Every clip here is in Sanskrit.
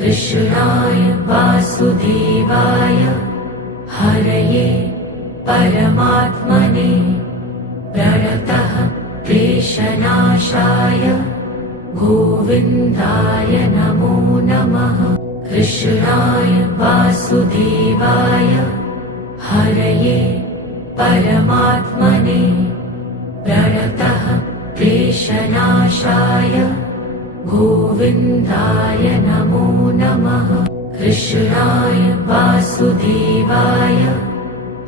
कृष्णाय वासुदेवाय हरये परमात्मने प्रणतः क्लेशनाशाय गोविन्दाय नमो नमः। कृष्णाय वासुदेवाय हरये परमात्मने प्रणतः क्लेशनाशाय गोविन्दाय नमो नमः। कृष्णाय वासुदेवाय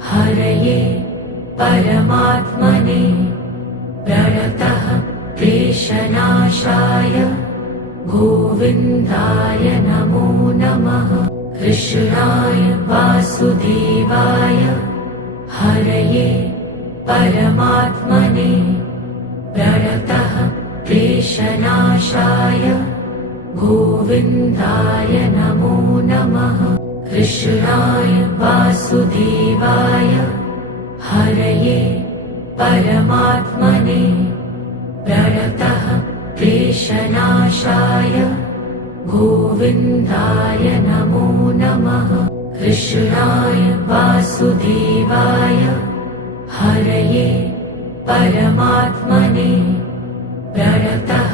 हरये परमात्मने प्रणतः क्लेशनाशाय गोविन्दाय नमो नमः। कृष्णाय वासुदेवाय हरये परमात्मने प्रणतः क्लेशनाशाय गोविन्दाय नमो नमः। कृष्णाय वासुदेवाय हरये परमात्मने प्रणतः क्लेशनाशाय गोविन्दाय नमो नमः। कृष्णाय वासुदेवाय हरये परमात्मने प्रणतः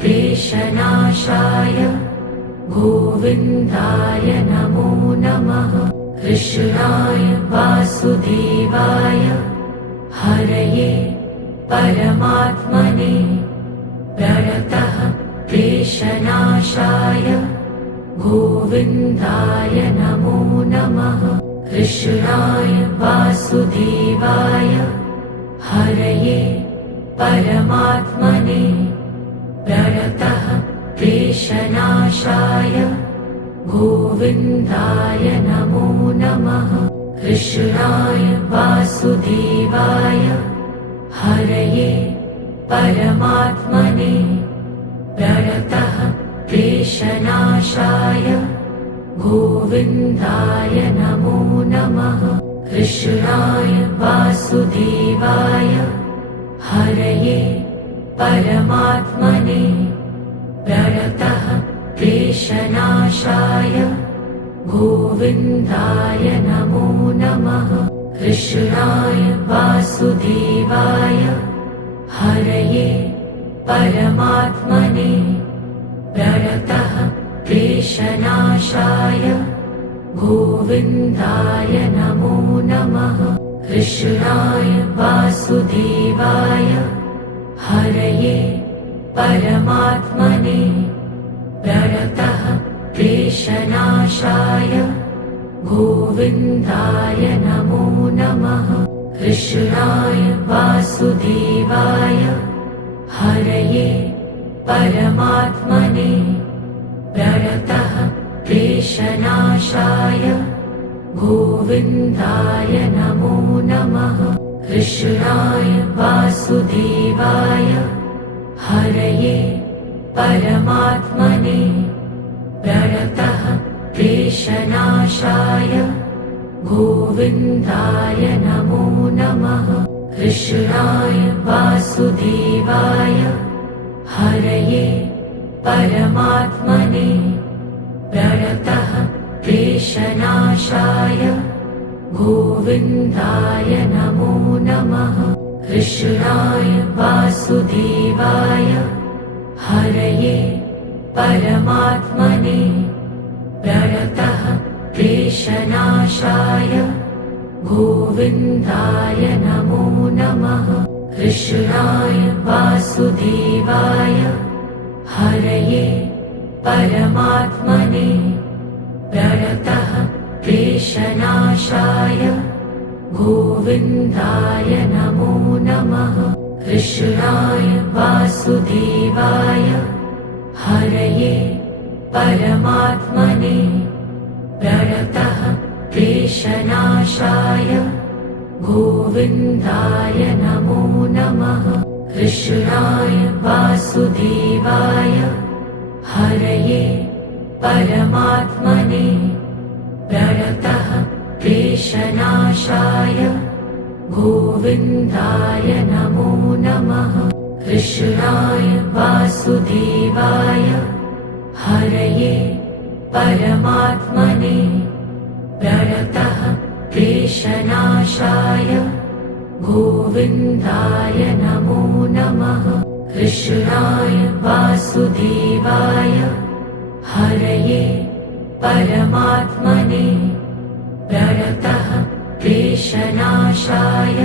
क्लेशनाशाय गोविन्दाय नमो नमः। कृष्णाय वासुदेवाय हरये परमात्मने प्रणतः क्लेशनाशाय गोविन्दाय नमो नमः। कृष्णाय वासुदेवाय हरये परमात्मने प्रणतः क्लेशनाशाय गोविन्दाय नमो नमः। कृष्णाय वासुदेवाय हरये परमात्मने प्रणतः क्लेशनाशाय गोविन्दाय नमो नमः। कृष्णाय वासुदेवाय हरये परमात्मने प्रणतः क्लेशनाशाय गोविन्दाय नमो नमः। कृष्णाय वासुदेवाय हरये परमात्मने प्रणतः क्लेशनाशाय गोविन्दाय नमो नमः। कृष्णाय वासुदेवाय हरये परमात्मने प्रणतः क्लेशनाशाय गोविन्दाय नमो नमः। कृष्णाय वासुदेवाय हरये परमात्मने प्रणतः क्लेशनाशाय गोविन्दाय नमो नमः। कृष्णाय वासुदेवाय हरये परमात्मने प्रणतः क्लेशनाशाय गोविन्दाय नमो नमः। कृष्णाय वासुदेवाय हरये परमात्मने प्रणतः क्लेशनाशाय गोविन्दाय नमो नमः। कृष्णाय वासुदेवाय हरये परमात्मने प्रणतः क्लेशनाशाय गोविन्दाय नमो नमः। कृष्णाय वासुदेवाय हरये परमात्मने प्रणतः क्लेशनाशाय गोविन्दाय नमो नमः। कृष्णाय वासुदेवाय हरये परमात्मने प्रणतः क्लेशनाशाय गोविन्दाय नमो नमः। कृष्णाय वासुदेवाय हरये परमात्मने प्रणतः क्लेशनाशाय गोविन्दाय नमो नमः। कृष्णाय वासुदेवाय हरये परमात्मने प्रणतः क्लेशनाशाय गोविन्दाय नमो नमः। कृष्णाय वासुदेवाय हरये परमात्मने प्रणतः क्लेशनाशाय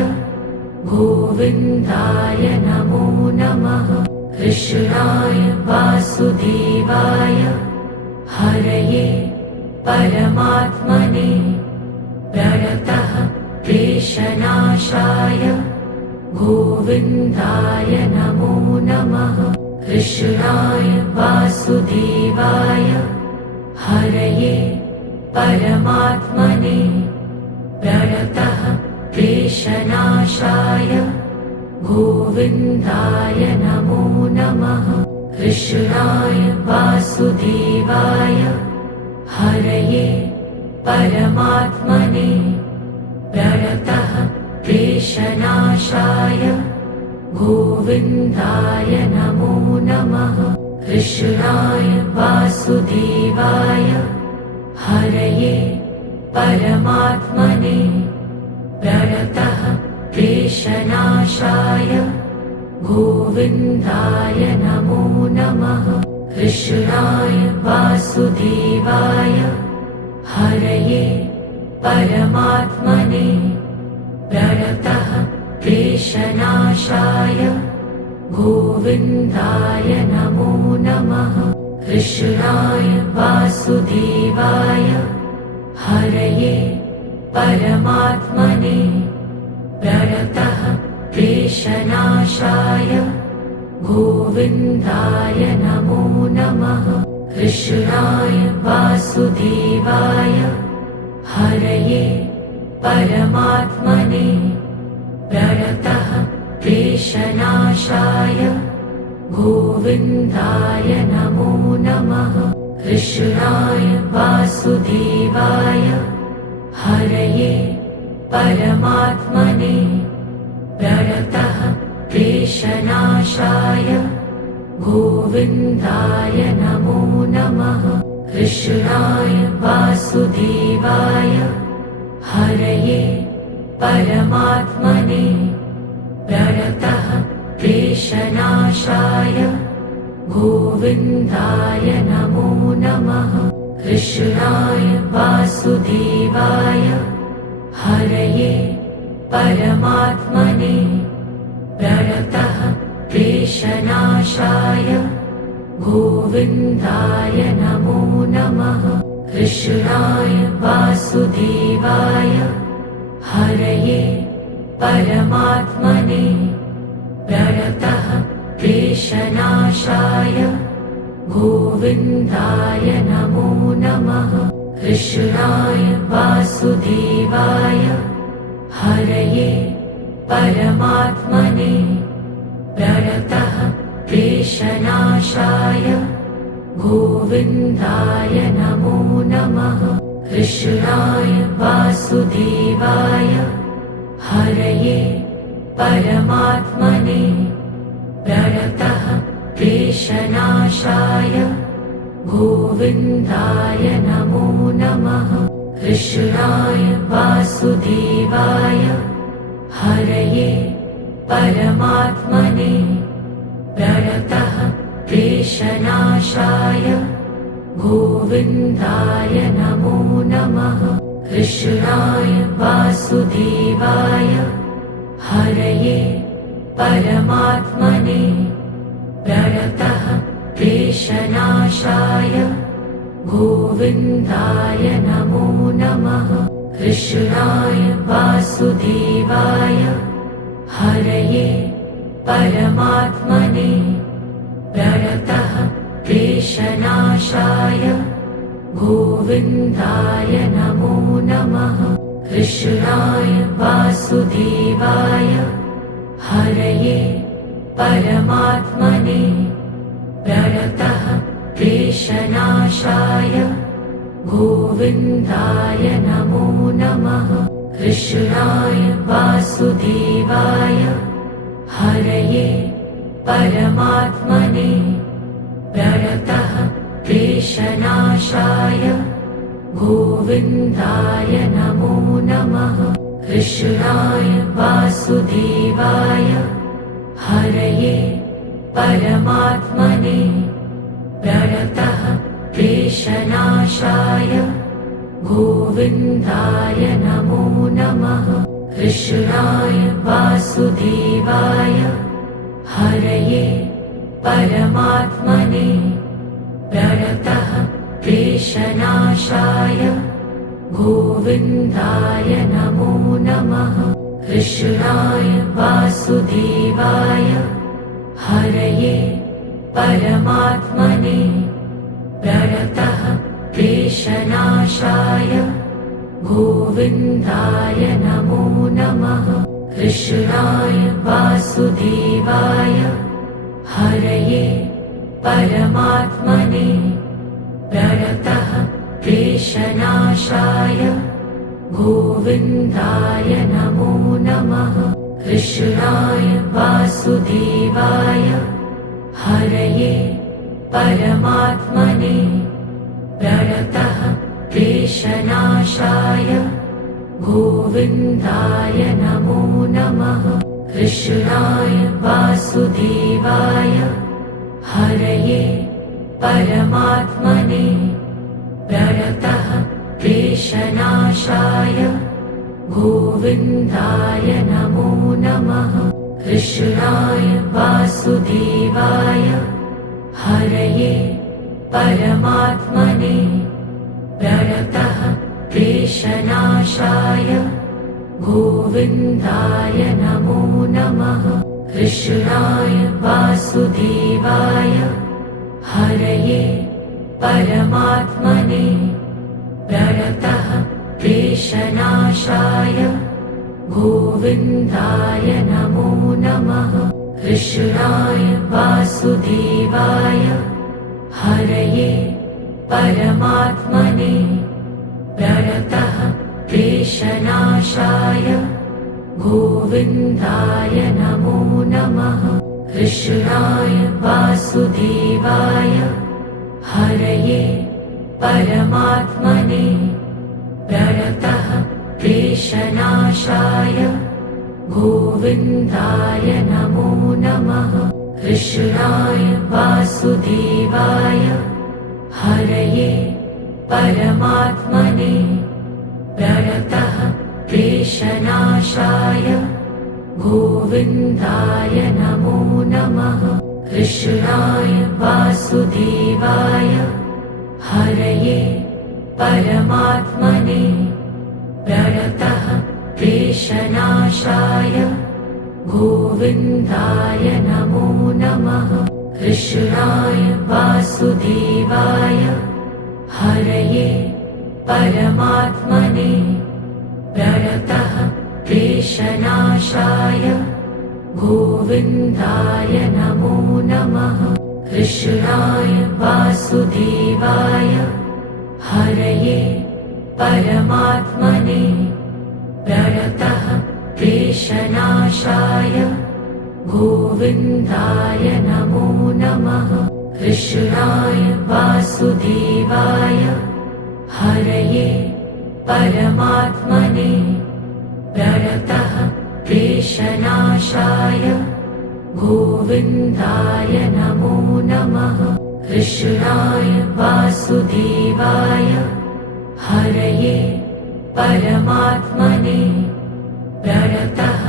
गोविन्दाय नमो नमः। कृष्णाय वासुदेवाय हरये परमात्मने प्रणतः क्लेशनाशाय गोविन्दाय नमो नमः। कृष्णाय वासुदेवाय हरये परमात्मने प्रणतः क्लेशनाशाय गोविन्दाय नमो नमः। कृष्णाय वासुदेवाय हरये परमात्मने प्रणतः क्लेशनाशाय गोविन्दाय नमो नमः। कृष्णाय वासुदेवाय हरये परमात्मने प्रणतः क्लेशनाशाय गोविन्दाय नमो नमः। कृष्णाय वासुदेवाय हरये परमात्मने प्रणतः क्लेशनाशाय गोविन्दाय नमो नमः। कृष्णाय वासुदेवाय हरये परमात्मने प्रणतः क्लेशनाशाय गोविन्दाय नमो नमः। कृष्णाय वासुदेवाय हरये परमात्मने प्रणतः क्लेशनाशाय गोविन्दाय नमो नमः। कृष्णाय वासुदेवाय हरये परमात्मने प्रणतः क्लेशनाशाय गोविन्दाय नमो नमः। कृष्णाय वासुदेवाय हरये परमात्मने प्रणतः क्लेशनाशाय गोविन्दाय नमो नमः। कृष्णाय वासुदेवाय हरये परमात्मने प्रणतः क्लेशनाशाय गोविन्दाय नमो नमः। कृष्णाय वासुदेवाय हरये परमात्मने प्रणतः क्लेशनाशाय गोविन्दाय नमो नमः। कृष्णाय वासुदेवाय हरये परमात्मने प्रणतः क्लेशनाशाय गोविन्दाय नमो नमः। कृष्णाय वासुदेवाय हरये परमात्मने प्रणतः क्लेशनाशाय गोविन्दाय नमो नमः। कृष्णाय वासुदेवाय हरये परमात्मने प्रणतः क्लेशनाशाय गोविन्दाय नमो नमः। कृष्णाय वासुदेवाय हरये परमात्मने प्रणतः क्लेशनाशाय गोविन्दाय नमो नमः। कृष्णाय वासुदेवाय हरये परमात्मने प्रणतः क्लेशनाशाय गोविन्दाय नमो नमः। कृष्णाय वासुदेवाय हरये परमात्मने प्रणतः क्लेशनाशाय गोविन्दाय नमो नमः। कृष्णाय वासुदेवाय हरये परमात्मने प्रणतः क्लेशनाशाय गोविन्दाय नमो नमः। कृष्णाय वासुदेवाय हरये परमात्मने प्रणतः क्लेशनाशाय गोविन्दाय नमो नमः। कृष्णाय वासुदेवाय हरये परमात्मने प्रणतः क्लेशनाशाय गोविन्दाय नमो नमः। कृष्णाय वासुदेवाय हरये परमात्मने प्रणतः क्लेशनाशाय गोविन्दाय नमो नमः। कृष्णाय वासुदेवाय हरये परमात्मने प्रणतः क्लेशनाशाय गोविन्दाय नमो नमः। कृष्णाय वासुदेवाय हरये परमात्मने प्रणतः क्लेशनाशाय गोविन्दाय नमो नमः। कृष्णाय वासुदेवाय हरये परमात्मने प्रणतः क्लेशनाशाय गोविन्दाय नमो नमः। कृष्णाय वासुदेवाय हरये परमात्मने प्रणतः क्लेशनाशाय गोविन्दाय नमो नमः। कृष्णाय वासुदेवाय हरये परमात्मने प्रणतः क्लेशनाशाय गोविन्दाय नमो नमः। कृष्णाय वासुदेवाय हरये परमात्मने प्रणतः क्लेशनाशाय गोविन्दाय नमो नमः। कृष्णाय वासुदेवाय हरये परमात्मने प्रणतः क्लेशनाशाय गोविन्दाय नमो नमः। कृष्णाय वासुदेवाय हरये परमात्मने प्रणतः क्लेशनाशाय गोविन्दाय नमो नमः। कृष्णाय वासुदेवाय हरये परमात्मने प्रणतः क्लेशनाशाय गोविन्दाय नमो नमः। कृष्णाय वासुदेवाय हरये परमात्मने प्रणतः क्लेशनाशाय गोविन्दाय नमो नमः। कृष्णाय वासुदेवाय हरये परमात्मने प्रणतः क्लेशनाशाय गोविन्दाय नमो नमः। कृष्णाय वासुदेवाय हरये परमात्मने प्रणतः क्लेशनाशाय गोविन्दाय नमो नमः। कृष्णाय वासुदेवाय हरये परमात्मने प्रणतः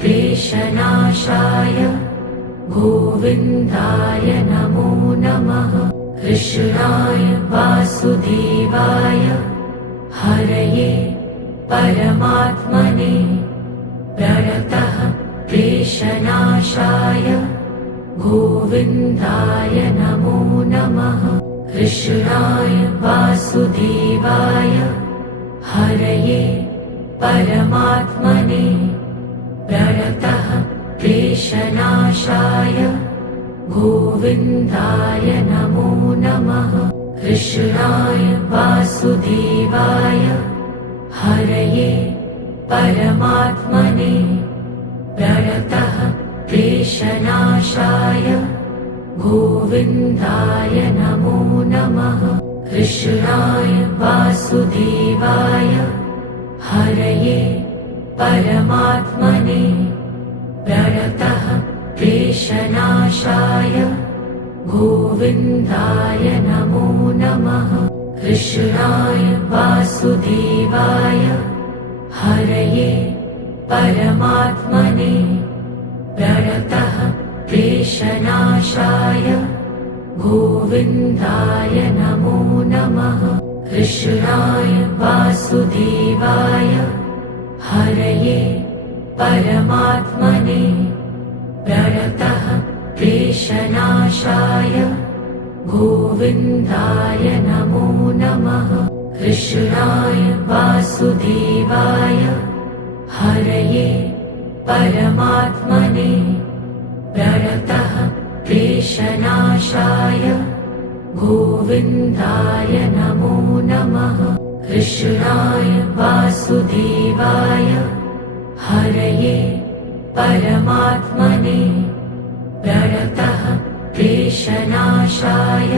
क्लेशनाशाय गोविन्दाय नमो नमः। कृष्णाय वासुदेवाय हरये परमात्मने प्रणतः क्लेशनाशाय गोविन्दाय नमो नमः। कृष्णाय वासुदेवाय हरये परमात्मने प्रणतः क्लेशनाशाय गोविन्दाय नमो नमः। कृष्णाय वासुदेवाय हरये परमात्मने प्रणतः क्लेशनाशाय गोविन्दाय नमो नमः कृष्णाय वासुदेवाय हरये परमात्मने प्रणतः क्लेशनाशाय गोविन्दाय नमो नमः कृष्णाय वासुदेवाय हरये परमात्मने प्रणतः क्लेशनाशाय गोविन्दाय नमो नमः कृष्णाय वासुदेवाय हरये परमात्मने प्रणतः क्लेशनाशाय गोविन्दाय नमो नमः कृष्णाय वासुदेवाय हरये परमात्मने प्रणतः क्लेशनाशाय गोविन्दाय नमो नमः कृष्णाय वासुदेवाय हरये परमात्मने प्रणतः क्लेशनाशाय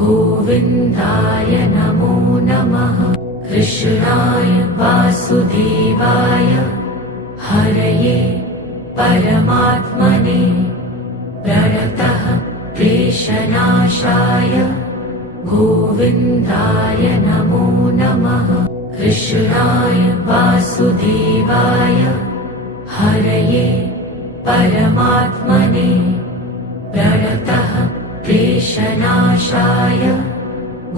गोविन्दाय नमो नमः कृष्णाय वासुदेवाय हरये परमात्मने प्रणतः क्लेशनाशाय गोविन्दाय नमो नमः कृष्णाय वासुदेवाय हरये परमात्मने प्रणतः क्लेशनाशाय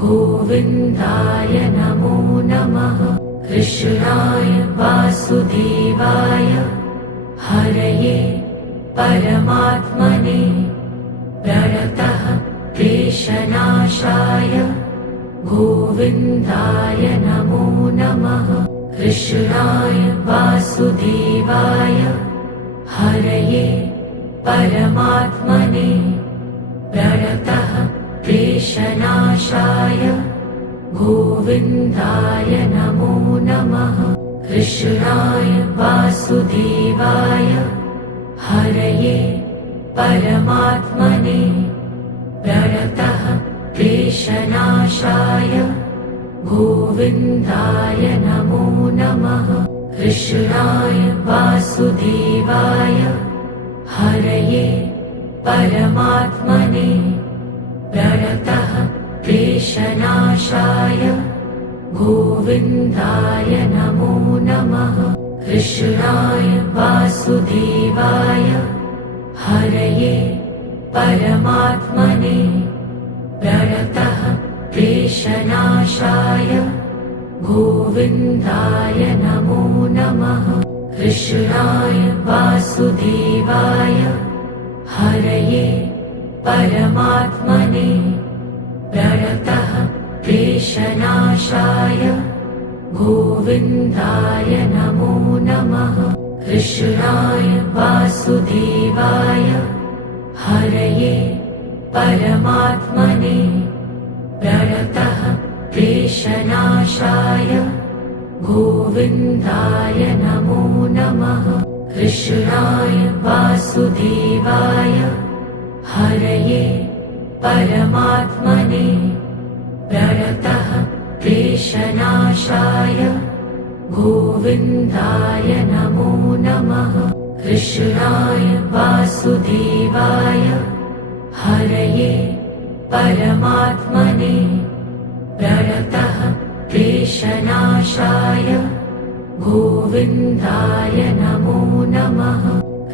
गोविन्दाय नमो नमः कृष्णाय वासुदेवाय हरये परमात्मने प्रणतः क्लेशनाशाय गोविन्दाय नमो नमः कृष्णाय वासुदेवाय हरये परमात्मने प्रणतः क्लेशनाशाय गोविन्दाय नमो नमः कृष्णाय वासुदेवाय हरये परमात्मने प्रणतः क्लेशनाशाय गोविन्दाय नमो नमः कृष्णाय वासुदेवाय हरये परमात्मने प्रणतः क्लेशनाशाय गोविन्दाय नमो नमः कृष्णाय वासुदेवाय हरये परमात्मने प्रणतः क्लेशनाशाय गोविन्दाय नमो नमः कृष्णाय वासुदेवाय हरये परमात्मने प्रणतः क्लेशनाशाय गोविन्दाय नमो नमः कृष्णाय वासुदेवाय हरये परमात्मने प्रणतः क्लेशनाशाय गोविन्दाय नमो नमः कृष्णाय वासुदेवाय हरये परमात्मने प्रणतः क्लेशनाशाय गोविन्दाय नमो नमः कृष्णाय वासुदेवाय हरये परमात्मने प्रणतः क्लेशनाशाय गोविन्दाय नमो नमः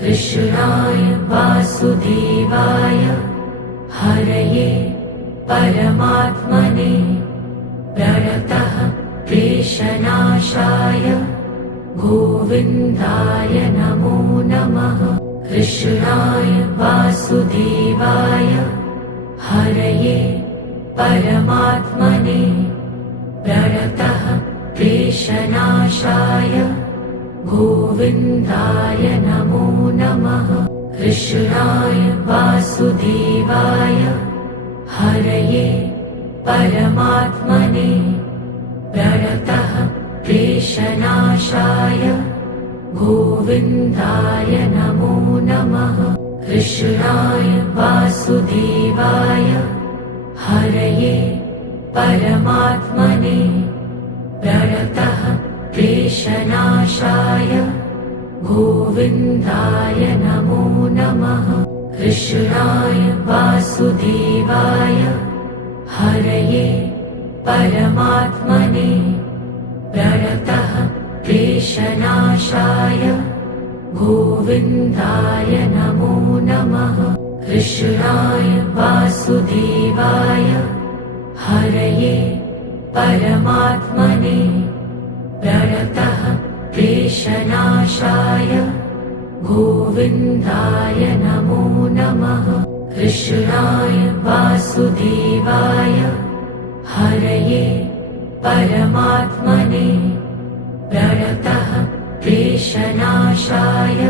कृष्णाय वासुदेवाय हरये परमात्मने प्रणतः क्लेशनाशाय गोविन्दाय नमो नमः कृष्णाय वासुदेवाय हरये परमात्मने प्रणतः क्लेशनाशाय गोविन्दाय नमो नमः कृष्णाय वासुदेवाय हरये परमात्मने प्रणतः क्लेशनाशाय गोविन्दाय नमो नमः कृष्णाय वासुदेवाय हरये परमात्मने प्रणतः क्लेशनाशाय गोविन्दाय नमो नमः। कृष्णाय वासुदेवाय हरये परमात्मने प्रणतः क्लेशनाशाय गोविन्दाय नमो नमः। कृष्णाय वासुदेवाय हरये परमात्मने प्रणतः क्लेशनाशाय गोविन्दाय नमो नमः। कृष्णाय वासुदेवाय हरये परमात्मने प्रणतः क्लेशनाशाय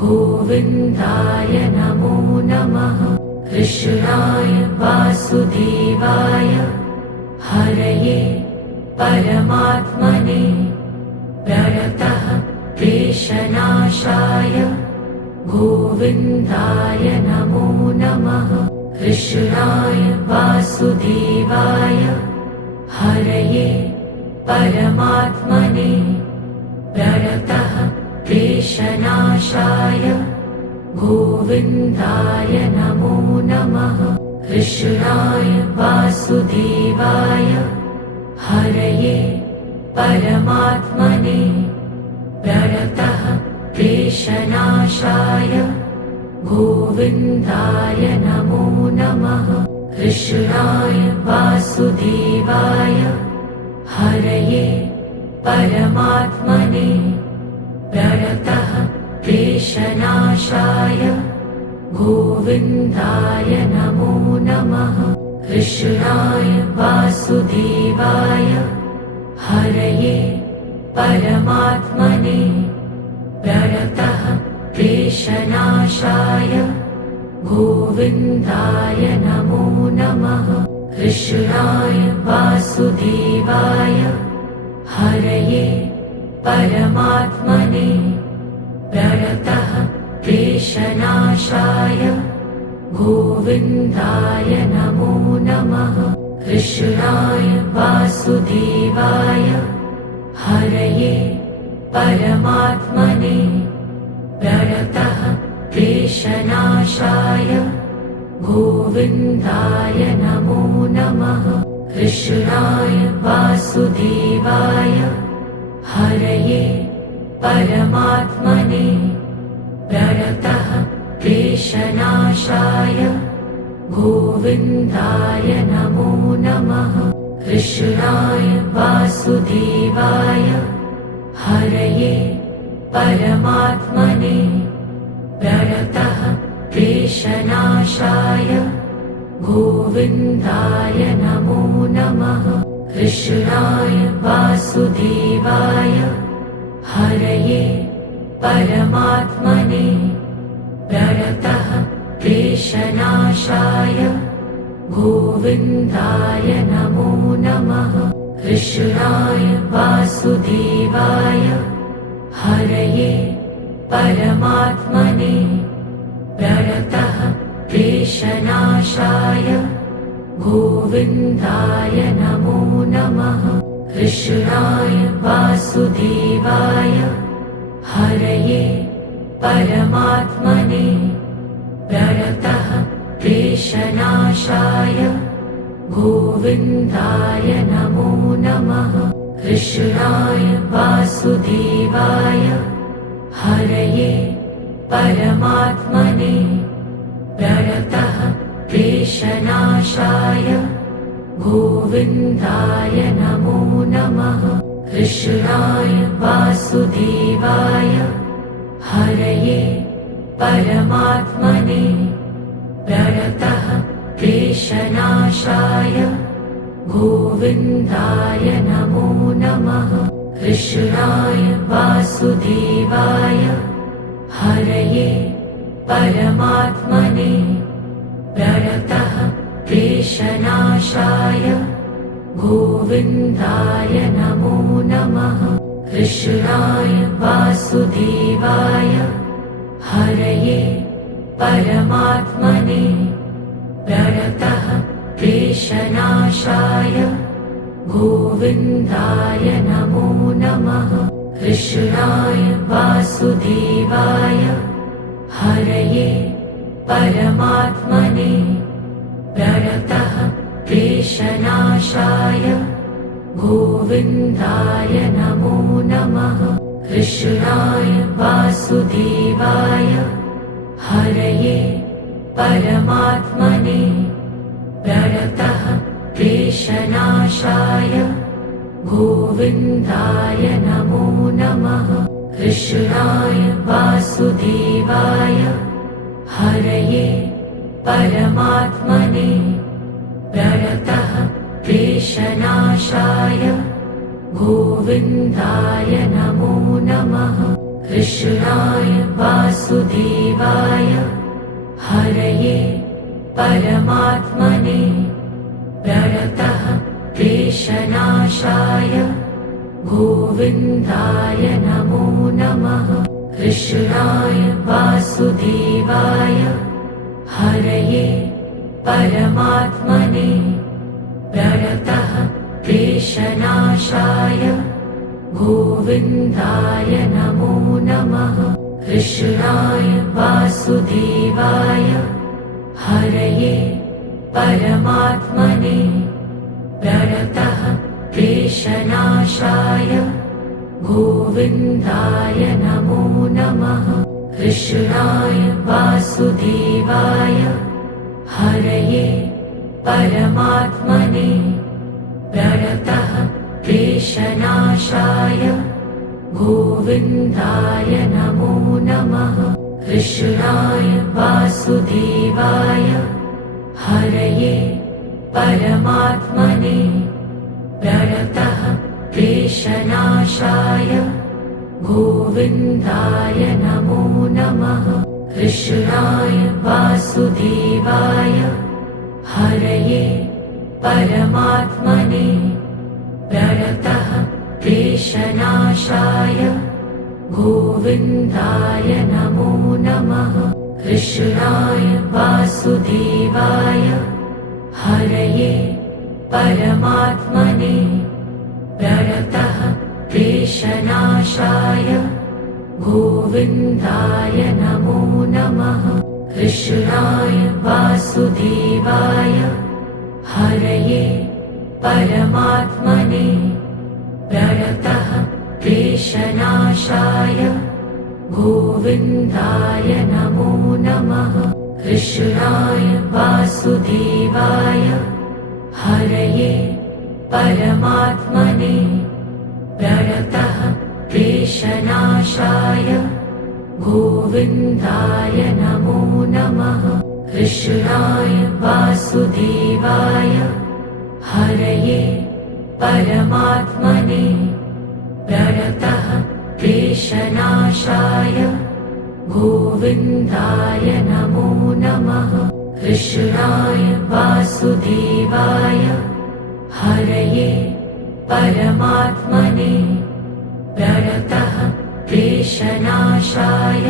गोविन्दाय नमो नमः। कृष्णाय वासुदेवाय हरये परमात्मने प्रणतः क्लेशनाशाय गोविन्दाय नमो नमः। कृष्णाय वासुदेवाय हरये परमात्मने प्रणतः क्लेशनाशाय गोविन्दाय नमो नमः। कृष्णाय वासुदेवाय हरये परमात्मने प्रणतः क्लेशनाशाय गोविन्दाय नमो नमः। कृष्णाय वासुदेवाय हरये परमात्मने प्रणतः क्लेशनाशाय गोविन्दाय नमो नमः। कृष्णाय वासुदेवाय हरये परमात्मने प्रणतः क्लेशनाशाय गोविन्दाय नमो नमः। कृष्णाय वासुदेवाय हरये परमात्मने प्रणतः क्लेशनाशाय गोविन्दाय नमो नमः। कृष्णाय वासुदेवाय हरये परमात्मने प्रणतः क्लेशनाशाय गोविन्दाय नमो नमः। कृष्णाय वासुदेवाय हरये परमात्मने प्रणतः क्लेशनाशाय गोविन्दाय नमो नमः। कृष्णाय वासुदेवाय हरये परमात्मने प्रणतः क्लेशनाशाय गोविन्दाय नमो नमः। कृष्णाय वासुदेवाय हरये परमात्मने प्रणतः क्लेशनाशाय गोविन्दाय नमो नमः। कृष्णाय वासुदेवाय हरये परमात्मने प्रणतः क्लेशनाशाय गोविन्दाय नमो नमः। कृष्णाय वासुदेवाय हरये परमात्मने प्रणतः क्लेशनाशाय गोविन्दाय नमो नमः। कृष्णाय वासुदेवाय हरये परमात्मने प्रणतः क्लेशनाशाय गोविन्दाय नमो नमः। कृष्णाय वासुदेवाय हरये परमात्मने प्रणतः क्लेशनाशाय गोविन्दाय नमो नमः। कृष्णाय वासुदेवाय हरये परमात्मने प्रणतः क्लेशनाशाय गोविन्दाय नमो नमः। कृष्णाय वासुदेवाय हरये परमात्मने प्रणतः क्लेशनाशाय गोविन्दाय नमो नमः। कृष्णाय वासुदेवाय हरये परमात्मने प्रणतः क्लेशनाशाय गोविन्दाय नमो नमः। कृष्णाय वासुदेवाय हरये परमात्मने प्रणतः क्लेशनाशाय गोविन्दाय नमो नमः। कृष्णाय वासुदेवाय हरये परमात्मने प्रणतः क्लेशनाशाय गोविन्दाय नमो नमः। कृष्णाय वासुदेवाय हरये परमात्मने प्रणतः क्लेशनाशाय गोविन्दाय नमो नमः। कृष्णाय वासुदेवाय हरये परमात्मने प्रणतः क्लेशनाशाय गोविन्दाय नमो नमः। कृष्णाय वासुदेवाय हरये परमात्मने प्रणतः क्लेशनाशाय गोविन्दाय नमो नमः। कृष्णाय वासुदेवाय हरये परमात्मने प्रणतः क्लेशनाशाय गोविन्दाय नमो नमः। कृष्णाय वासुदेवाय हरये परमात्मने प्रणतः क्लेशनाशाय गोविन्दाय नमो नमः। कृष्णाय वासुदेवाय हरये परमात्मने प्रणतः क्लेशनाशाय गोविन्दाय नमो नमः। कृष्णाय वासुदेवाय हरये परमात्मने प्रणतः क्लेशनाशाय गोविन्दाय नमो नमः। कृष्णाय वासुदेवाय हरये परमात्मने प्रणतः क्लेशनाशाय गोविन्दाय नमो नमः। कृष्णाय वासुदेवाय हरये परमात्मने प्रणतः क्लेशनाशाय गोविन्दाय नमो नमः। कृष्णाय वासुदेवाय हरये परमात्मने प्रणतः क्लेशनाशाय गोविन्दाय नमो नमः। कृष्णाय वासुदेवाय हरये परमात्मने प्रणतः क्लेशनाशाय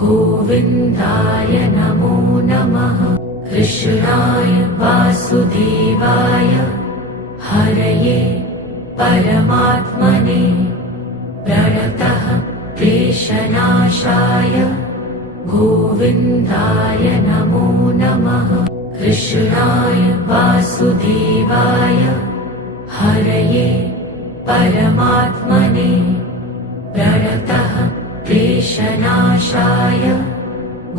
गोविन्दाय नमो नमः। कृष्णाय वासुदेवाय हरये परमात्मने प्रणतः क्लेशनाशाय गोविन्दाय नमो नमः। कृष्णाय वासुदेवाय हरये परमात्मने प्रणतः क्लेशनाशाय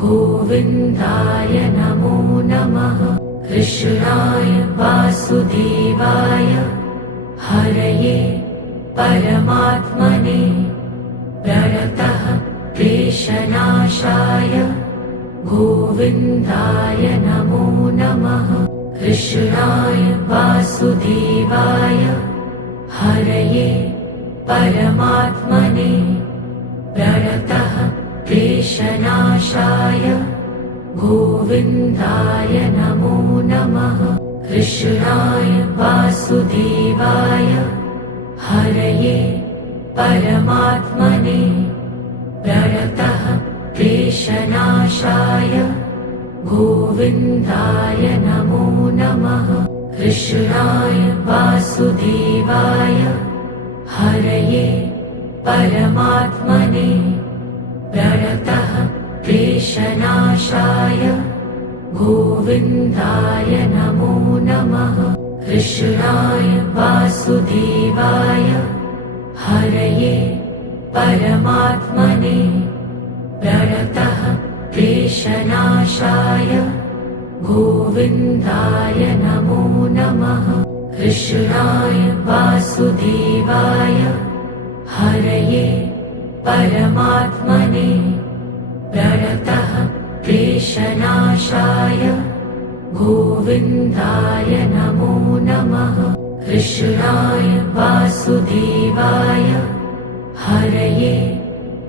गोविन्दाय नमो नमः। कृष्णाय वासुदेवाय हरये परमात्मने प्रणतः क्लेशनाशाय गोविन्दाय नमो नमः। कृष्णाय वासुदेवाय हरये परमात्मने प्रणतः क्लेशनाशाय गोविन्दाय नमो नमः। कृष्णाय वासुदेवाय हरये परमात्मने प्रणतः क्लेशनाशाय क्लेशनाशाय गोविन्दाय नमो नमः। कृष्णाय वासुदेवाय हरये परमात्मने प्रणतः क्लेशनाशाय गोविन्दाय नमो नमः। कृष्णाय वासुदेवाय हरये परमात्मने प्रणतः क्लेशनाशाय गोविन्दाय नमो नमः। कृष्णाय वासुदेवाय हरये परमात्मने प्रणतः क्लेशनाशाय गोविन्दाय नमो नमः। कृष्णाय वासुदेवाय हरये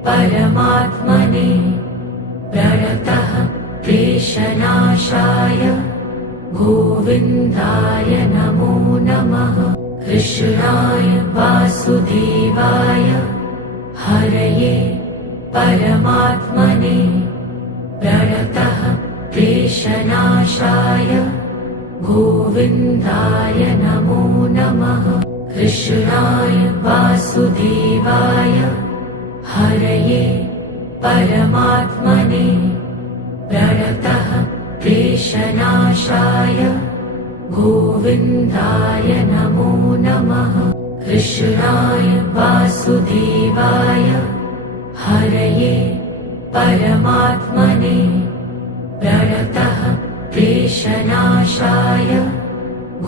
परमात्मने प्रणतः क्लेशनाशाय गोविन्दाय नमो नमः। कृष्णाय वासुदेवाय हरये परमात्मने प्रणतः क्लेशनाशाय गोविन्दाय नमो नमः। कृष्णाय वासुदेवाय हरये परमात्मने प्रणतः क्लेशनाशाय गोविन्दाय नमो नमः। कृष्णाय वासुदेवाय हरये परमात्मने प्रणतः क्लेशनाशाय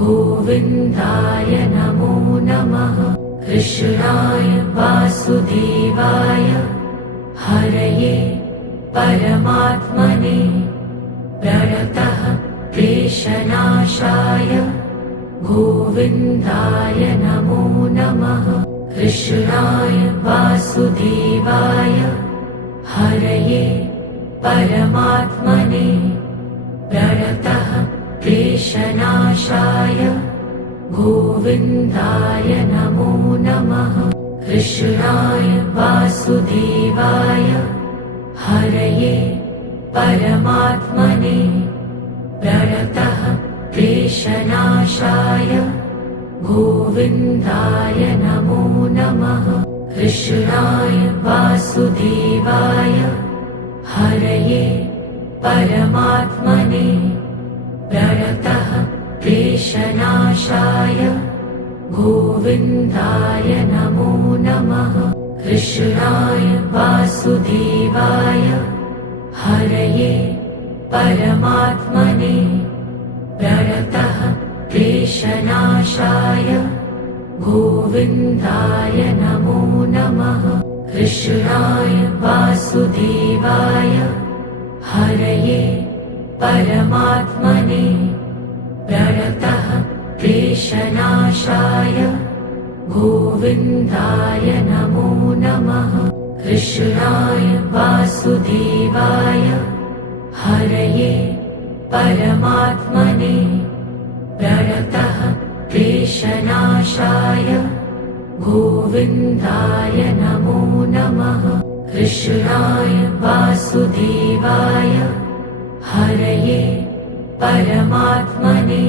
गोविन्दाय नमो नमः। कृष्णाय वासुदेवाय हरये परमात्मने प्रणतः क्लेशनाशाय गोविन्दाय नमो नमः। कृष्णाय वासुदेवाय हरये परमात्मने प्रणतः क्लेशनाशाय गोविन्दाय नमो नमः। कृष्णाय वासुदेवाय हरये परमात्मने प्रणतः क्लेशनाशाय गोविन्दाय नमो नमः। कृष्णाय वासुदेवाय हरये परमात्मने प्रणतः क्लेशनाशाय गोविन्दाय नमो नमः। कृष्णाय वासुदेवाय हरये परमात्मने प्रणतः क्लेशनाशाय गोविन्दाय नमो नमः। कृष्णाय वासुदेवाय हरये परमात्मने प्रणतः क्लेशनाशाय गोविन्दाय नमो नमः। कृष्णाय वासुदेवाय हरये परमात्मने प्रणतः क्लेशनाशाय गोविन्दाय नमो नमः। कृष्णाय वासुदेवाय हरये परमात्मने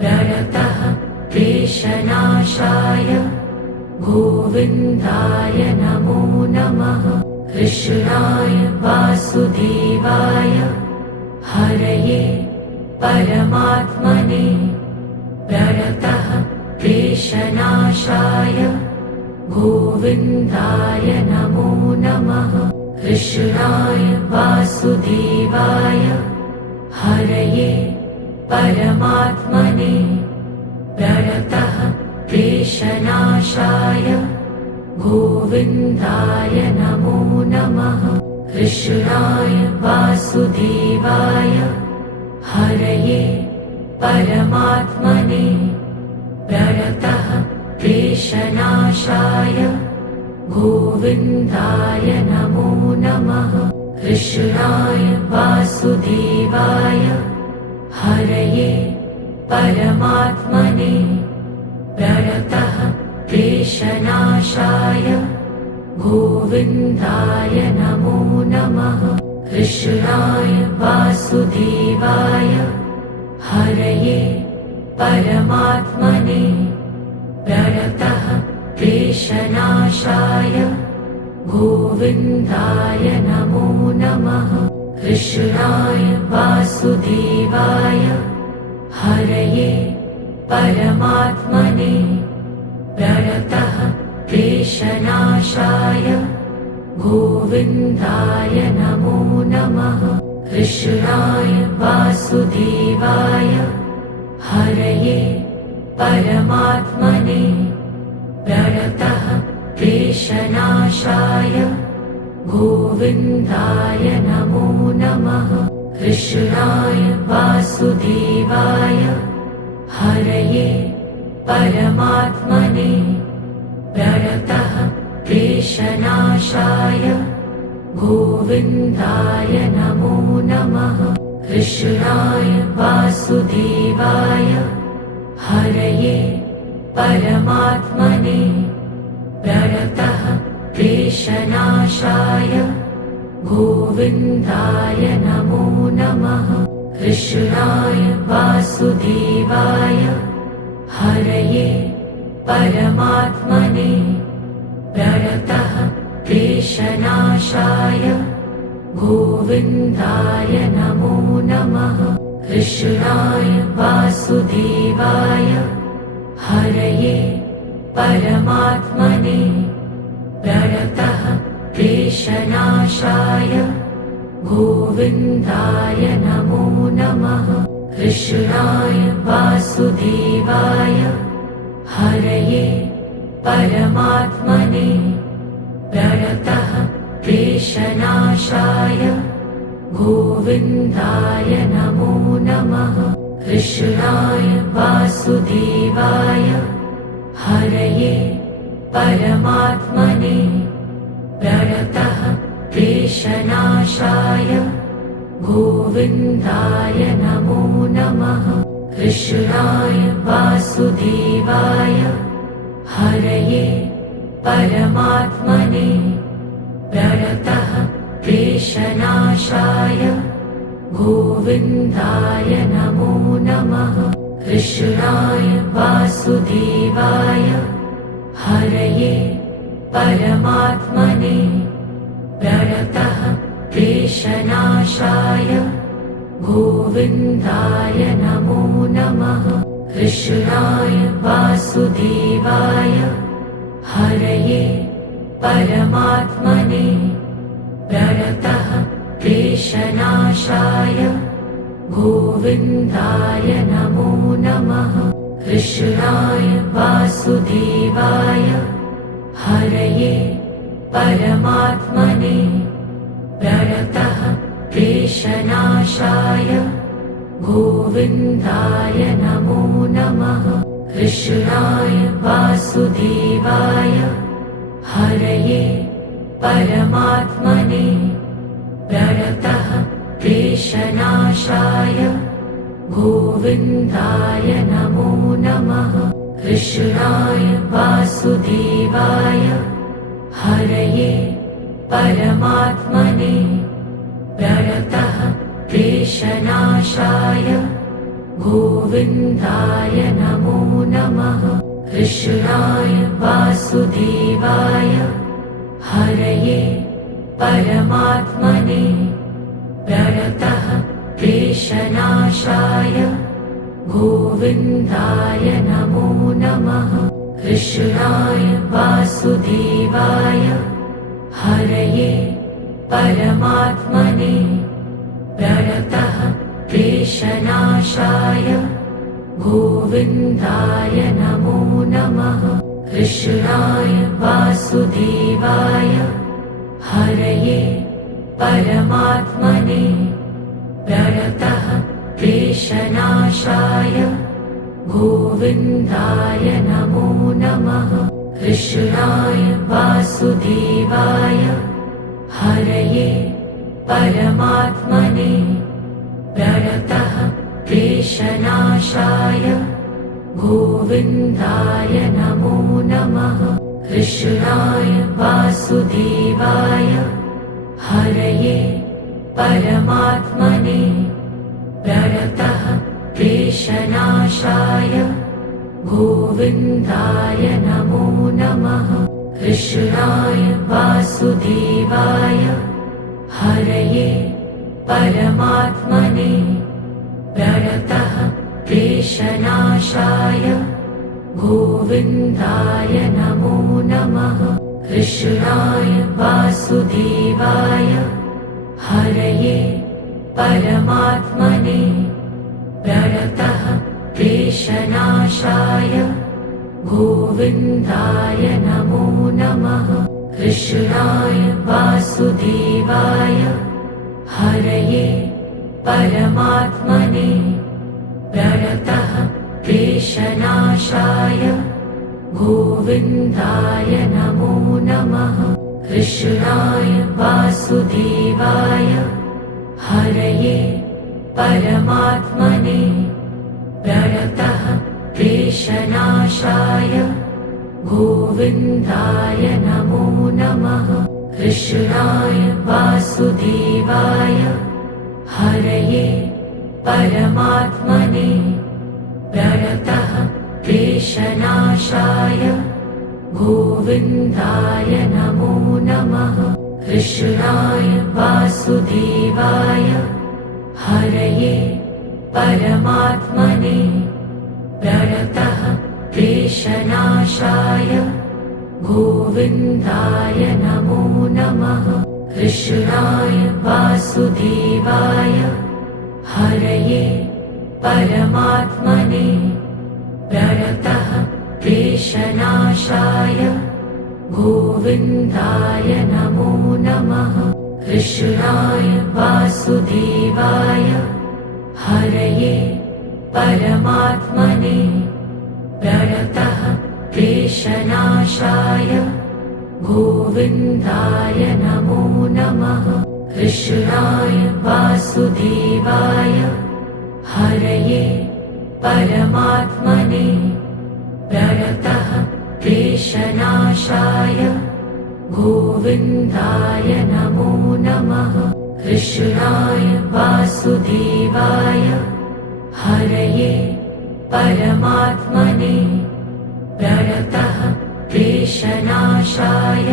प्रणतः क्लेशनाशाय गोविन्दाय नमो नमः। कृष्णाय वासुदेवाय हरये परमात्मने प्रणतः क्लेशनाशाय गोविन्दाय नमो नमः। कृष्णाय वासुदेवाय हरये परमात्मने प्रणतः क्लेशनाशाय गोविन्दाय नमो नमः। कृष्णाय वासुदेवाय हरये परमात्मने प्रणतः क्लेशनाशाय गोविन्दाय नमो नमः। कृष्णाय वासुदेवाय हरये परमात्मने प्रणतः क्लेशनाशाय गोविन्दाय नमो नमः। कृष्णाय वासुदेवाय हरये परमात्मने प्रणतः क्लेशनाशाय गोविन्दाय नमो नमः। कृष्णाय वासुदेवाय हरये परमात्मने प्रणतः क्लेशनाशाय गोविन्दाय नमो नमः। कृष्णाय वासुदेवाय हरये परमात्मने प्रणतः क्लेशनाशाय गोविन्दाय नमो नमः। कृष्णाय वासुदेवाय हरये परमात्मने प्रणतः क्लेशनाशाय गोविन्दाय नमो नमः। कृष्णाय वासुदेवाय हरये परमात्मने प्रणतः क्लेशनाशाय गोविन्दाय नमो नमः। कृष्णाय वासुदेवाय हरये परमात्मने प्रणतः क्लेशनाशाय गोविन्दाय नमो नमः। कृष्णाय वासुदेवाय हरये परमात्मने प्रणतः क्लेशनाशाय गोविन्दाय नमो नमः। कृष्णाय वासुदेवाय हरये परमात्मने प्रणतः क्लेशनाशाय गोविन्दाय नमो नमः। कृष्णाय वासुदेवाय हरये परमात्मने प्रणतः क्लेशनाशाय गोविन्दाय नमो नमः। कृष्णाय वासुदेवाय हरये परमात्मने प्रणतः क्लेशनाशाय गोविन्दाय नमो नमः। कृष्णाय वासुदेवाय हरये परमात्मने प्रणतः क्लेशनाशाय गोविन्दाय नमो नमः। कृष्णाय वासुदेवाय हरये परमात्मने प्रणतः क्लेशनाशाय गोविन्दाय नमो नमः। कृष्णाय वासुदेवाय हरये परमात्मने प्रणतः क्लेशनाशाय गोविन्दाय नमो नमः। कृष्णाय वासुदेवाय हरये परमात्मने प्रणतः क्लेशनाशाय गोविन्दाय नमो नमः। कृष्णाय वासुदेवाय हरये परमात्मने प्रणतः क्लेशनाशाय गोविन्दाय नमो नमः। कृष्णाय वासुदेवाय हरये परमात्मने प्रणतः क्लेशनाशाय गोविन्दाय नमो नमः। कृष्णाय वासुदेवाय हरये परमात्मने प्रणतः क्लेशनाशाय गोविन्दाय नमो नमः। कृष्णाय वासुदेवाय हरये परमात्मने प्रणतः क्लेशनाशाय गोविन्दाय नमो नमः। कृष्णाय वासुदेवाय हरये परमात्मने प्रणतः क्लेशनाशाय गोविन्दाय नमो नमः। कृष्णाय वासुदेवाय हरये परमात्मने प्रणतः क्लेशनाशाय गोविन्दाय नमो नमः। कृष्णाय वासुदेवाय हरये परमात्मने प्रणतः क्लेशनाशाय गोविन्दाय नमो नमः। कृष्णाय वासुदेवाय हरये परमात्मने प्रणतः क्लेशनाशाय गोविन्दाय नमो नमः। कृष्णाय वासुदेवाय हरये परमात्मने प्रणतः क्लेशनाशाय गोविन्दाय नमो नमः। कृष्णाय वासुदेवाय हरये परमात्मने प्रणतः क्लेशनाशाय गोविन्दाय नमो नमः। कृष्णाय वासुदेवाय हरये परमात्मने प्रणतः क्लेशनाशाय गोविन्दाय नमो नमः। कृष्णाय वासुदेवाय हरये परमात्मने प्रणतः क्लेशनाशाय गोविन्दाय नमो नमः। कृष्णाय वासुदेवाय हरये परमात्मने प्रणतः क्लेशनाशाय गोविन्दाय नमो नमः। कृष्णाय वासुदेवाय हरये परमात्मने प्रणतः क्लेशनाशाय गोविन्दाय नमो नमः। कृष्णाय वासुदेवाय हरये परमात्मने प्रणतः क्लेशनाशाय गोविन्दाय नमो नमः। कृष्णाय वासुदेवाय हरये परमात्मने प्रणतः क्लेशनाशाय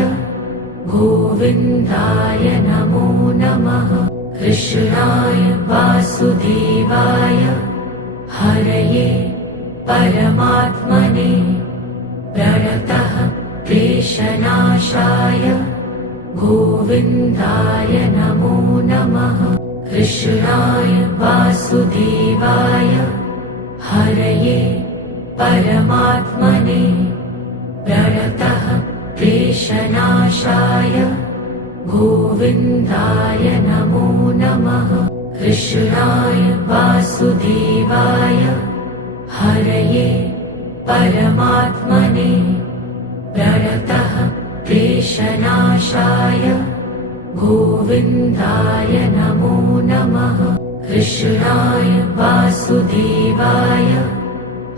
गोविन्दाय नमो नमः। कृष्णाय वासुदेवाय हरये परमात्मने प्रणतः क्लेशनाशाय गोविन्दाय नमो नमः। कृष्णाय वासुदेवाय हरये परमात्मने प्रणतः क्लेशनाशाय गोविन्दाय नमो नमः। कृष्णाय वासुदेवाय हरये परमात्मने प्रणतः क्लेशनाशाय गोविन्दाय नमो नमः। कृष्णाय वासुदेवाय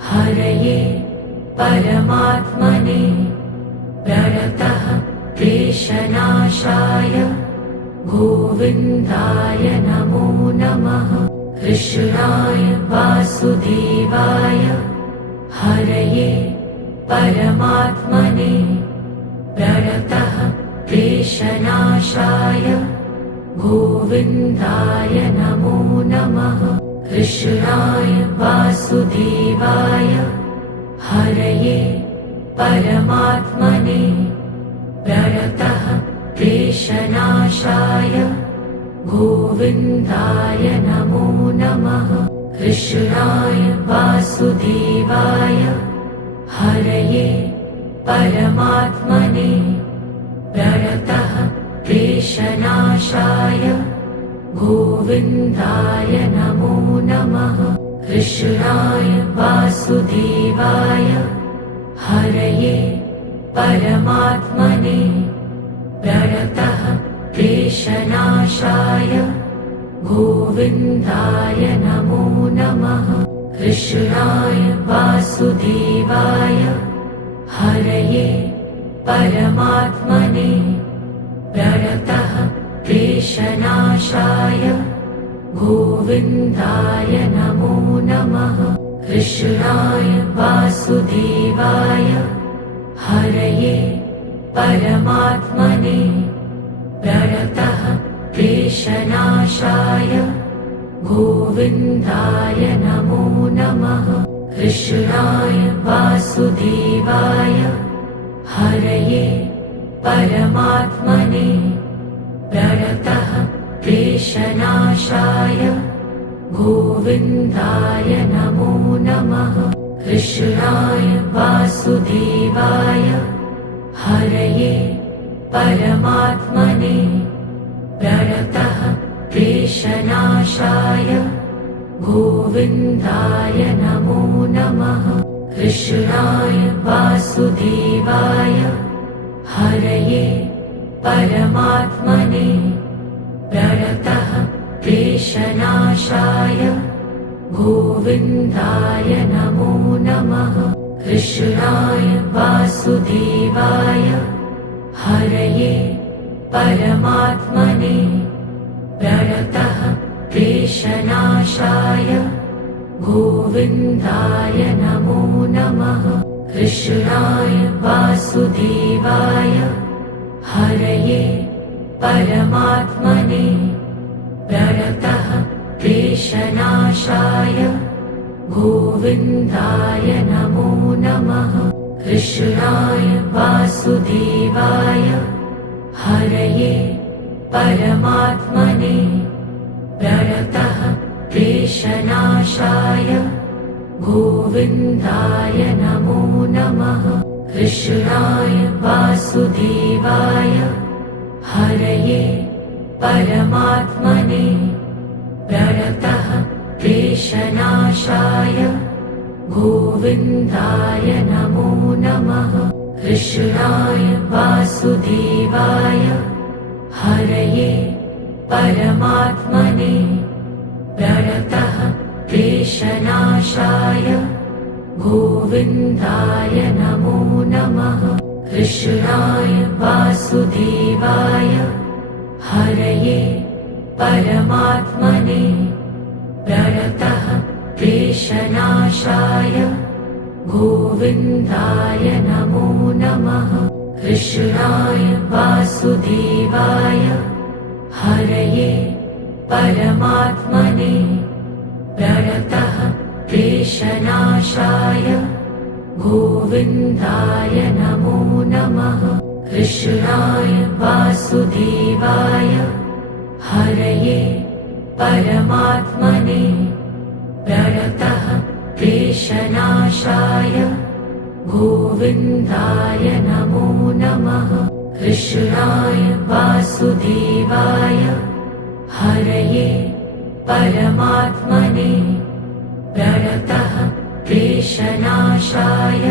हरये परमात्मने प्रणतः क्लेशनाशाय गोविन्दाय नमो नमः। कृष्णाय वासुदेवाय हरये परमात्मने प्रणतः क्लेशनाशाय गोविन्दाय नमो नमः। कृष्णाय वासुदेवाय हरये परमात्मने प्रणतः क्लेशनाशाय गोविन्दाय नमो नमः। कृष्णाय वासुदेवाय हरये परमात्मने प्रणतः क्लेशनाशाय गोविन्दाय नमो नमः। कृष्णाय वासुदेवाय हरये परमात्मने प्रणतः क्लेशनाशाय गोविन्दाय नमो नमः। कृष्णाय वासुदेवाय हरये परमात्मने प्रणतः क्लेशनाशाय गोविन्दाय नमो नमः। कृष्णाय वासुदेवाय हरये परमात्मने प्रणतः क्लेशनाशाय गोविन्दाय नमो नमः। कृष्णाय वासुदेवाय हरये परमात्मने प्रणतः क्लेशनाशाय गोविन्दाय नमो नमः। कृष्णाय वासुदेवाय हरये परमात्मने प्रणतः क्लेशनाशाय गोविन्दाय नमो नमः। कृष्णाय वासुदेवाय हरये परमात्मने प्रणतः क्लेशनाशाय गोविन्दाय नमो नमः। कृष्णाय वासुदेवाय हरये परमात्मने प्रणतः क्लेशनाशाय गोविन्दाय नमो नमः। कृष्णाय वासुदेवाय हरये परमात्मने प्रणतः क्लेशनाशाय गोविन्दाय नमो नमः। कृष्णाय वासुदेवाय हरये परमात्मने प्रणतः क्लेशनाशाय गोविन्दाय नमो नमः। कृष्णाय वासुदेवाय हरये परमात्मने प्रणतः क्लेशनाशाय गोविन्दाय नमो नमः। कृष्णाय वासुदेवाय हरये परमात्मने प्रणतः क्लेशनाशाय गोविन्दाय नमो नमः। कृष्णाय वासुदेवाय हरये परमात्मने प्रणतः क्लेशनाशाय गोविन्दाय नमो नमः। कृष्णाय वासुदेवाय हरये परमात्मने प्रणतः क्लेशनाशाय गोविन्दाय नमो नमः। कृष्णाय वासुदेवाय हरये परमात्मने प्रणतः क्लेशनाशाय गोविन्दाय नमो नमः। कृष्णाय वासुदेवाय हरये परमात्मने प्रणतः क्लेशनाशाय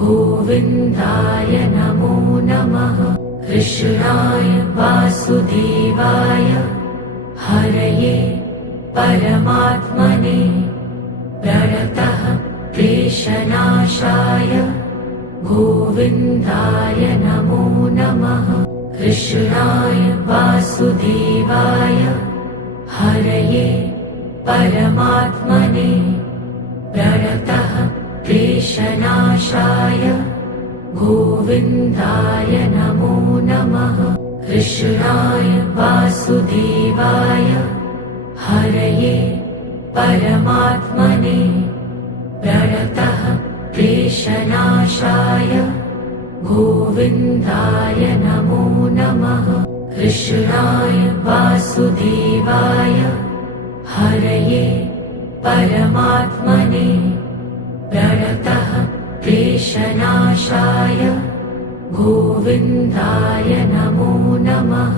गोविन्दाय नमो नमः। कृष्णाय वासुदेवाय हरये परमात्मने प्रणतः क्लेशनाशाय गोविन्दाय नमो नमः। कृष्णाय वासुदेवाय हरये परमात्मने प्रणतः क्लेशनाशाय गोविन्दाय नमो नमः। कृष्णाय वासुदेवाय हरये परमात्मने प्रणतः क्लेशनाशाय गोविन्दाय नमो नमः। कृष्णाय वासुदेवाय हरये परमात्मने प्रणतः क्लेशनाशाय गोविन्दाय नमो नमः।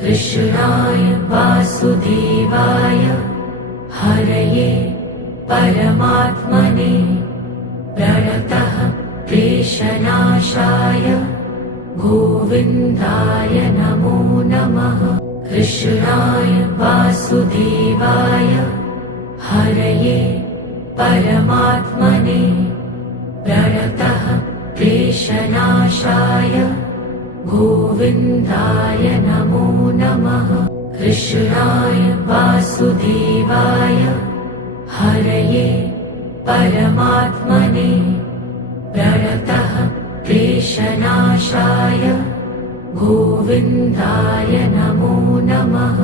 कृष्णाय वासुदेवाय हरये परमात्मने प्रणतः क्लेशनाशाय गोविन्दाय नमो नमः। कृष्णाय वासुदेवाय हरये परमात्मने प्रणतः क्लेशनाशाय गोविन्दाय नमो नमः कृष्णाय वासुदेवाय हरये परमात्मने प्रणतः क्लेशनाशाय गोविन्दाय नमो नमः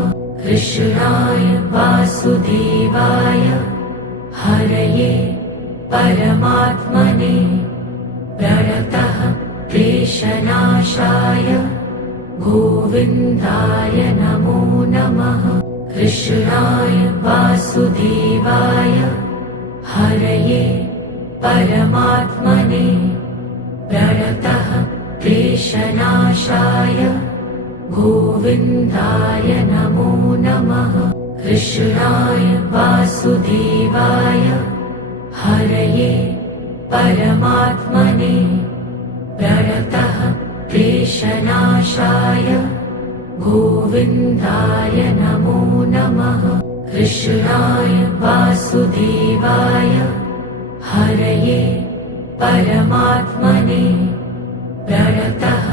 कृष्णाय वासुदेवाय हरये परमात्मने प्रणतः क्लेशनाशाय गोविन्दाय नमो नमः कृष्णाय वासुदेवाय हरये परमात्मने प्रणतः क्लेशनाशाय गोविन्दाय नमो नमः कृष्णाय वासुदेवाय हरये परमात्मने प्रणतः क्लेशनाशाय गोविन्दाय नमो नमः कृष्णाय वासुदेवाय हरये परमात्मने प्रणतः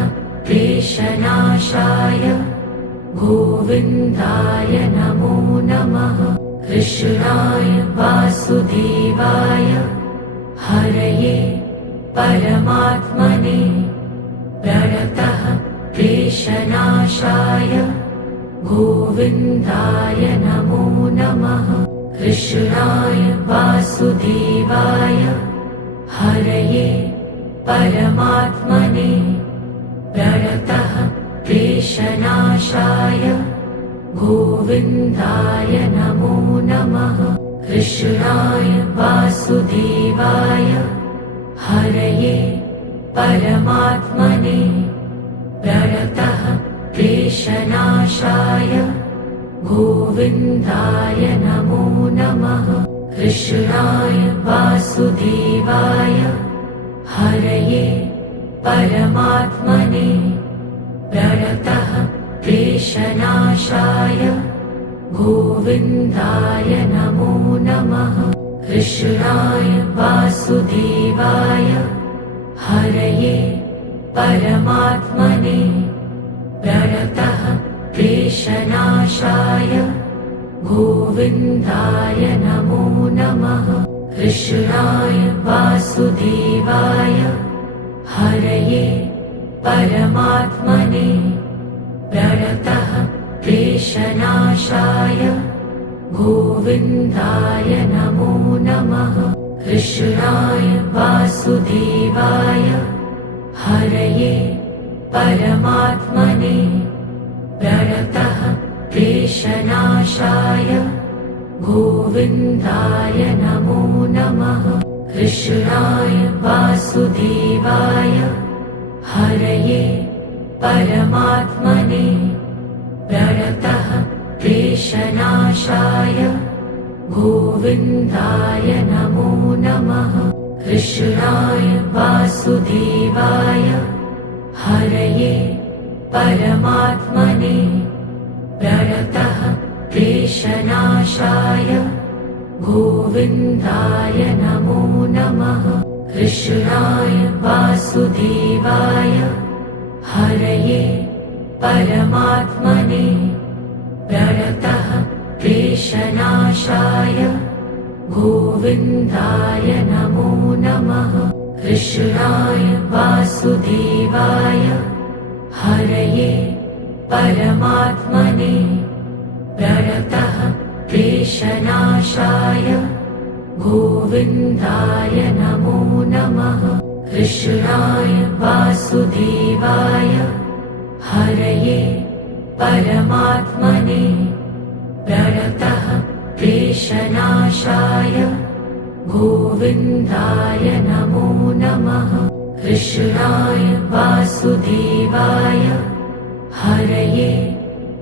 क्लेशनाशाय गोविन्दाय नमो नमः कृष्णाय वासुदेवाय हरये परमात्मने प्रणतः क्लेशनाशाय गोविन्दाय नमो नमः कृष्णाय वासुदेवाय हरये परमात्मने प्रणतः क्लेशनाशाय गोविन्दाय नमो नमः कृष्णाय वासुदेवाय हरये परमात्मने प्रणतः क्लेशनाशाय गोविन्दाय नमो नमः कृष्णाय वासुदेवाय हरये परमात्मने प्रणतः क्लेशनाशाय गोविन्दाय नमो नमः कृष्णाय वासुदेवाय हरये परमात्मने प्रणतः क्लेशनाशाय गोविन्दाय नमो नमः कृष्णाय वासुदेवाय हरये परमात्मने प्रणतः क्लेशनाशाय गोविन्दाय नमो नमः कृष्णाय वासुदेवाय हरये परमात्मने प्रणतः क्लेशनाशाय गोविन्दाय नमो नमः कृष्णाय वासुदेवाय हरये परमात्मने प्रणतः क्लेशनाशाय गोविन्दाय नमो नमः कृष्णाय वासुदेवाय हरये परमात्मने प्रणतः क्लेशनाशाय गोविन्दाय नमो नमः कृष्णाय वासुदेवाय हरये परमात्मने प्रणतः क्लेशनाशाय गोविन्दाय नमो नमः कृष्णाय वासुदेवाय हरये परमात्मने प्रणतः क्लेशनाशाय गोविन्दाय नमो नमः कृष्णाय वासुदेवाय हरये परमात्मने प्रणतः क्लेशनाशाय गोविन्दाय नमो नमः कृष्णाय वासुदेवाय हरये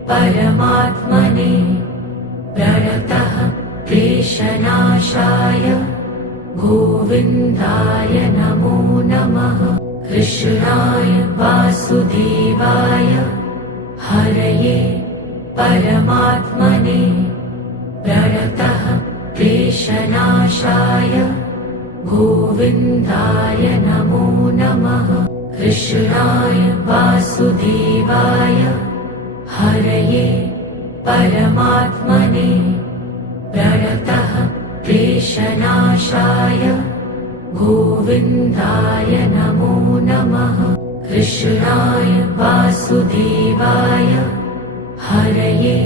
परमात्मने प्रणतः क्लेशनाशाय गोविन्दाय नमो नमः कृष्णाय वासुदेवाय हरये परमात्मने प्रणतः क्लेशनाशाय गोविन्दाय नमो नमः कृष्णाय वासुदेवाय हरये परमात्मने प्रणतः क्लेशनाशाय गोविन्दाय नमो नमः। कृष्णाय वासुदेवाय हरये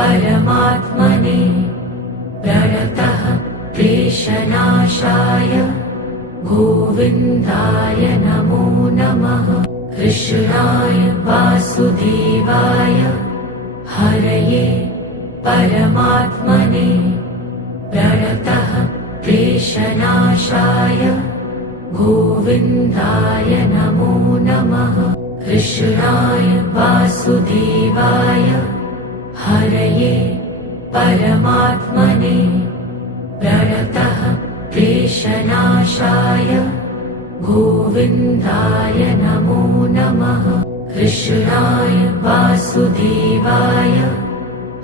परमात्मने प्रणतः क्लेशनाशाय गोविन्दाय नमो नमः। कृष्णाय वासुदेवाय हरये परमात्मने प्रणतः क्लेशनाशाय गोविन्दाय नमो नमः। कृष्णाय वासुदेवाय हरये परमात्मने प्रणतः क्लेशनाशाय गोविन्दाय नमो नमः। कृष्णाय वासुदेवाय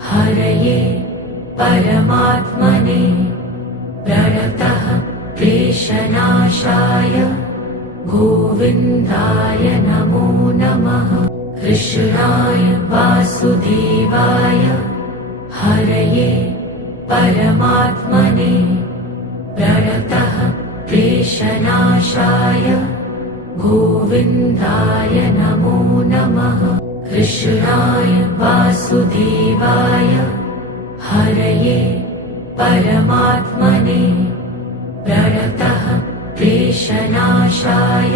हरये परमात्मने प्रणतः क्लेशनाशाय गोविन्दाय नमो नमः। कृष्णाय वासुदेवाय हरये परमात्मने प्रणतः क्लेशनाशाय गोविन्दाय नमो नमः। कृष्णाय वासुदेवाय हरये परमात्मने प्रणतः क्लेशनाशाय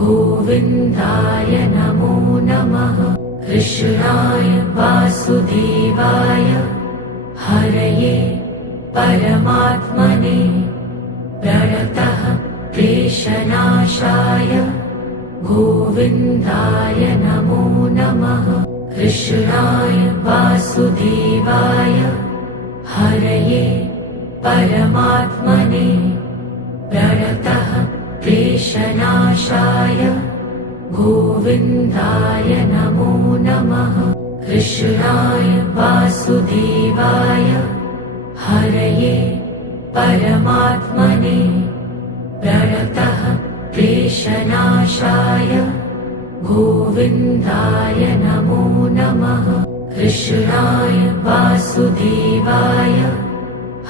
गोविन्दाय नमो नमः। कृष्णाय वासुदेवाय हरये परमात्मने प्रणतः क्लेशनाशाय गोविन्दाय नमो नमः। कृष्णाय वासुदेवाय हरये परमात्मने प्रणतः क्लेशनाशाय गोविन्दाय नमो नमः। कृष्णाय वासुदेवाय हरये परमात्मने प्रणतः क्लेशनाशाय गोविन्दाय नमो नमः। कृष्णाय वासुदेवाय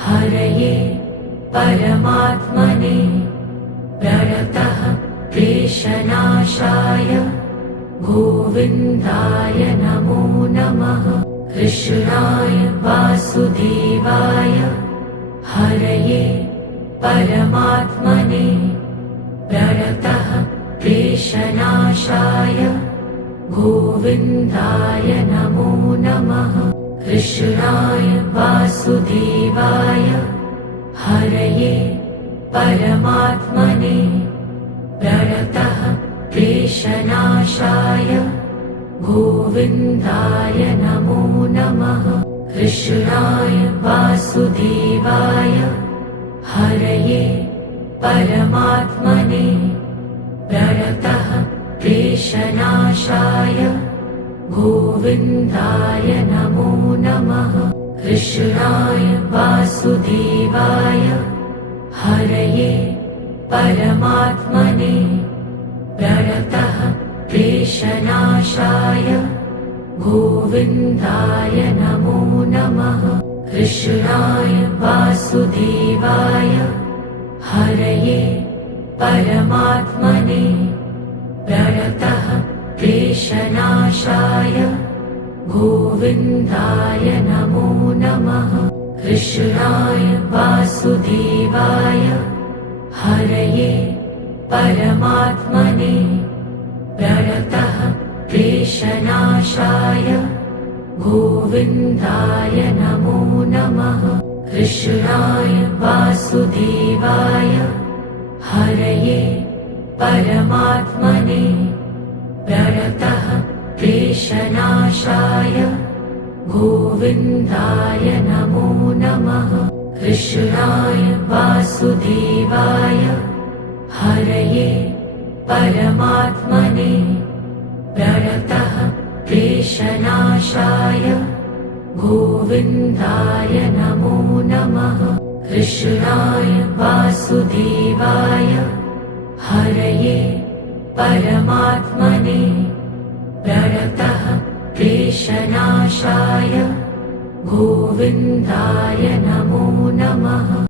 हरये परमात्मने प्रणतः क्लेशनाशाय गोविन्दाय नमो नमः। कृष्णाय वासुदेवाय हरये परमात्मने प्रणतः क्लेशनाशाय गोविन्दाय नमो नमः। कृष्णाय वासुदेवाय हरये परमात्मने प्रणतः क्लेशनाशाय गोविन्दाय नमो नमः। कृष्णाय वासुदेवाय हरये परमात्मने प्रणतः क्लेशनाशाय गोविन्दाय नमो नमः। कृष्णाय वासुदेवाय हरये परमात्मने प्रणतः क्लेशनाशाय गोविन्दाय नमो नमः। कृष्णाय वासुदेवाय हरये परमात्मने प्रणतः क्लेशनाशाय गोविन्दाय नमो नमः। कृष्णाय वासुदेवाय हरये परमात्मने प्रणतः क्लेशनाशाय गोविन्दाय नमो नमः। कृष्णाय वासुदेवाय हरये परमात्मने प्रणतः क्लेशनाशाय गोविन्दाय नमो नमः। कृष्णाय वासुदेवाय हरये परमात्मने प्रणतः क्लेशनाशाय गोविन्दाय नमो नमः। कृष्णाय वासुदेवाय हरये परमात्मने प्रणतः क्लेशनाशाय गोविन्दाय नमो नमः।